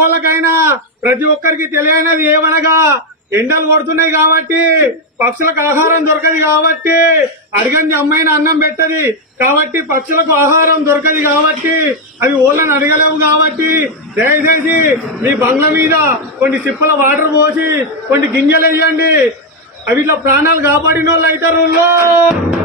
మగోళ్ళకైనా ప్రతి ఒక్కరికి తెలియనిది ఏమనగా ఎండలు కొడుతున్నాయి కాబట్టి పక్షులకు ఆహారం దొరకదు కాబట్టి అడిగంది అమ్మాయిన అన్నం పెట్టది కాబట్టి పక్షులకు ఆహారం దొరకదు కాబట్టి అవి ఓళ్ళని అడగలేవు కాబట్టి దయచేసి మీ బంగ్లా మీద కొన్ని సిప్పుల వాటర్ పోసి కొన్ని గింజలు వేయండి. అవి ఇట్లా ప్రాణాలు కాపాడిన వాళ్ళు అవుతారు.